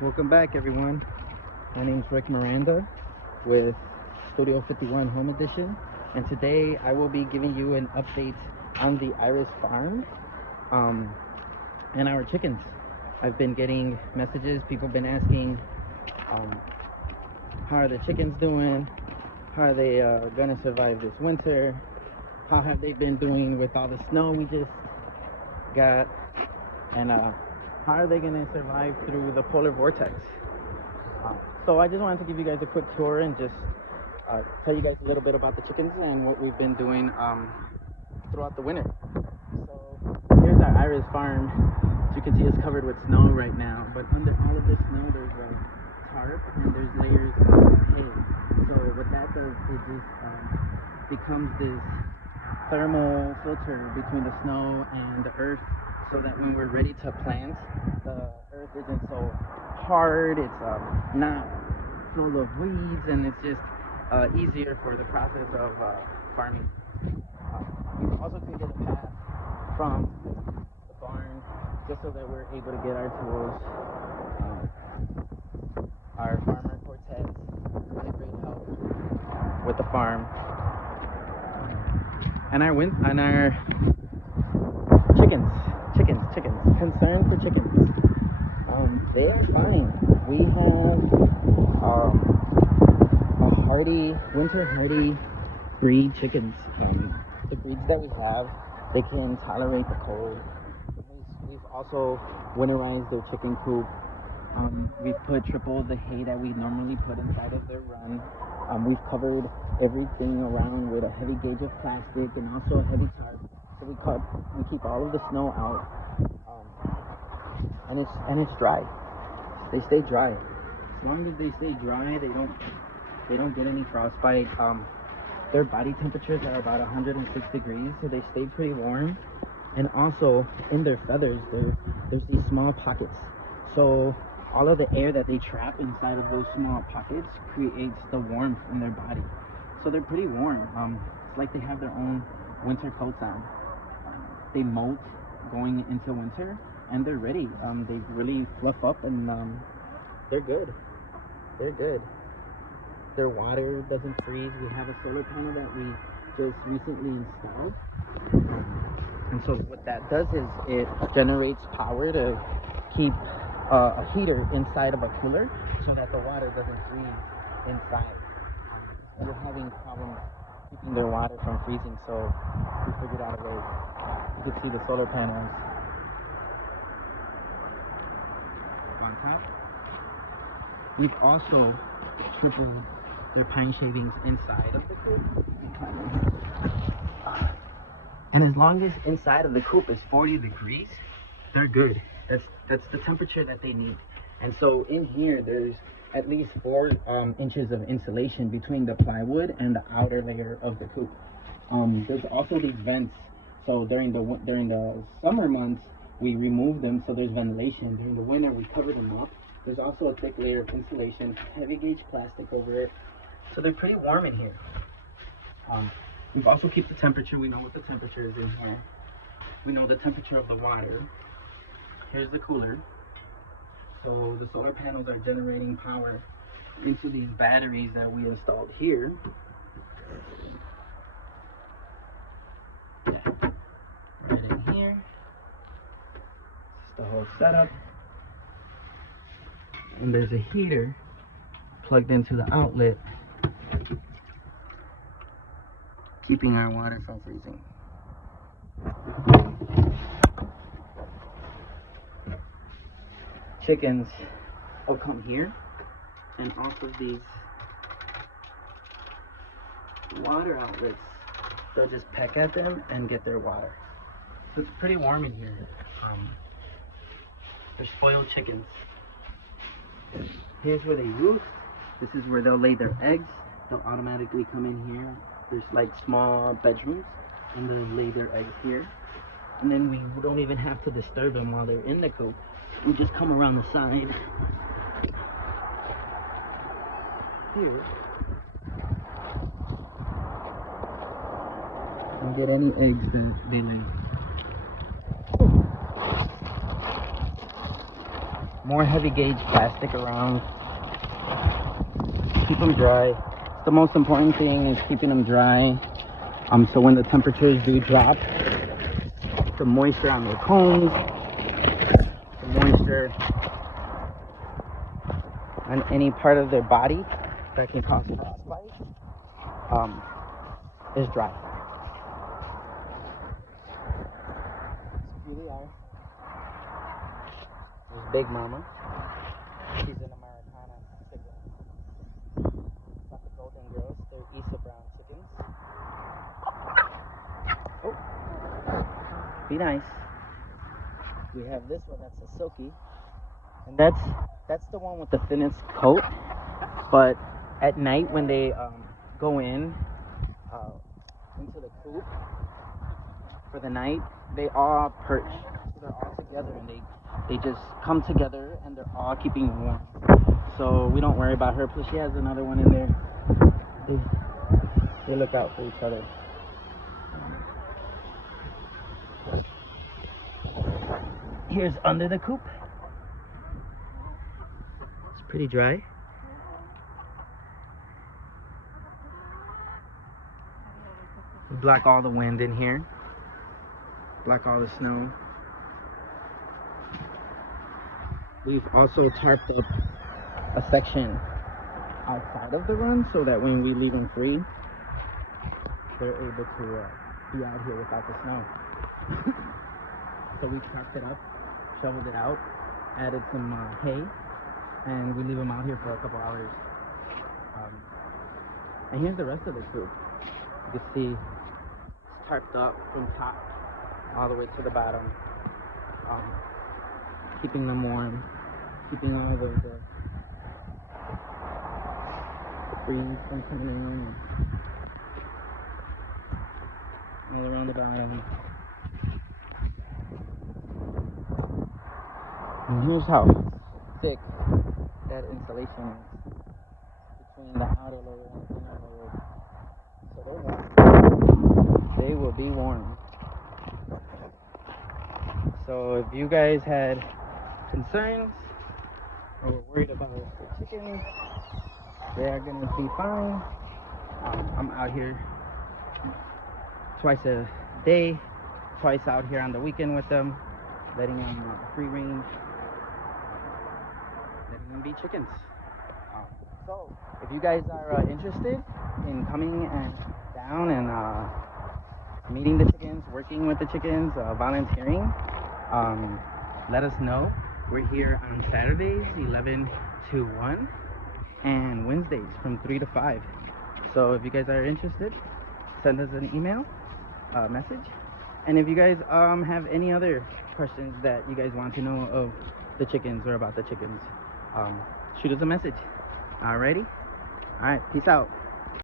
Welcome back, everyone. My name is Rick Miranda with Studio 51 Home Edition, and today I will be giving you an update on the Iris Farm and our chickens. I've been getting messages, people have been asking how are the chickens doing, how are they gonna survive this winter, how have they been doing with all the snow we just got, and how are they gonna survive through the polar vortex. So I just wanted to give you guys a quick tour and just tell you guys a little bit about the chickens and what we've been doing throughout the winter. So here's our Iris farm. As you can see, it's covered with snow right now, but under all of this snow there's a tarp and there's layers of hay. So what that does is just becomes this thermal filter between the snow and the earth, so that when we're ready to plant, the earth isn't so hard, it's not full of weeds, and it's just easier for the process of farming. You also can get a path from the barn just so that we're able to get our tools. Our farmer Cortez has been a great help with the farm. And our chickens. Concern for chickens. They are fine. We have a winter hardy breed chickens. The breeds that we have, they can tolerate the cold. We've also winterized their chicken coop. We've put triple the hay that we normally put inside of their run. We've covered everything around with a heavy gauge of plastic and also a heavy tarp, so we keep all of the snow out. And it's dry. They stay dry. As long as they stay dry, they don't get any frostbite. Their body temperatures are about 106 degrees, so they stay pretty warm. And also in their feathers, there's these small pockets. So all of the air that they trap inside of those small pockets creates the warmth in their body. So they're pretty warm. It's like they have their own winter coats on. They molt going into winter, and they're ready. They really fluff up, and they're good. They're good. Their water doesn't freeze. We have a solar panel that we just recently installed. And so what that does is it generates power to keep a heater inside of a cooler so that the water doesn't freeze inside. We're having problems keeping their water from freezing, so we figured out a way. You can see the solar panels on top. We've also tripled their pine shavings inside of the coop. And as long as inside of the coop is 40 degrees, they're good. That's the temperature that they need. And so in here, there's at least 4 inches of insulation between the plywood and the outer layer of the coop. There's also these vents. So during the summer months, we remove them so there's ventilation. During the winter, we cover them up. There's also a thick layer of insulation, heavy gauge plastic over it. So they're pretty warm in here. We've also kept the temperature. We know what the temperature is in here. We know the temperature of the water. Here's the cooler. So the solar panels are generating power into these batteries that we installed here. Right in here. This is the whole setup. And there's a heater plugged into the outlet, keeping our water from freezing. Chickens will come here, and off of these water outlets, they'll just peck at them and get their water. So it's pretty warm in here. They're spoiled chickens. Here's where they roost. This is where they'll lay their eggs. They'll automatically come in here. There's like small bedrooms, and they'll lay their eggs here. And then we don't even have to disturb them while they're in the coop. We just come around the side here and get any eggs that they lay. more heavy gauge plastic around. Keep them dry. The most important thing is keeping them dry. So when the temperatures do drop, the moisture on their combs, the moisture on any part of their body that can cause frostbite, is dry. Here they are. There's Big Mama. She's an Americana chicken. Got the golden girls. They're Isa brown chickens. Oh, be nice. We have this one that's a silky, and that's the one with the thinnest coat. But at night when they go into the coop for the night, they all perch. So they're all together, and they just come together, and they're all keeping warm. So we don't worry about her. Plus she has another one in there. They look out for each other. Here's under the coop. It's pretty dry. We block all the wind in here. Block all the snow. We've also tarped up a section outside of the run so that when we leave them free, they're able to be out here without the snow. So we tarped it up, shoveled it out, added some hay, and we leave them out here for a couple hours. And here's the rest of the coop. You can see it's tarped up from top all the way to the bottom, keeping them warm, keeping all the breeze from coming in, all around the bottom. And here's how thick that insulation is between the outer layer and the inner layer. So they're warm. They will be warm. So if you guys had concerns or were worried about the chickens, they are gonna be fine. I'm out here twice a day, twice out here on the weekend with them, letting them free range, letting them be chickens. So if you guys are interested in coming and down and meeting the chickens, working with the chickens, volunteering, let us know. We're here on Saturdays 11 to 1 and Wednesdays from 3 to 5. So if you guys are interested, send us an email message. And if you guys have any other questions that you guys want to know of the chickens or about the chickens, shoot us a message. Alrighty? Alright, peace out.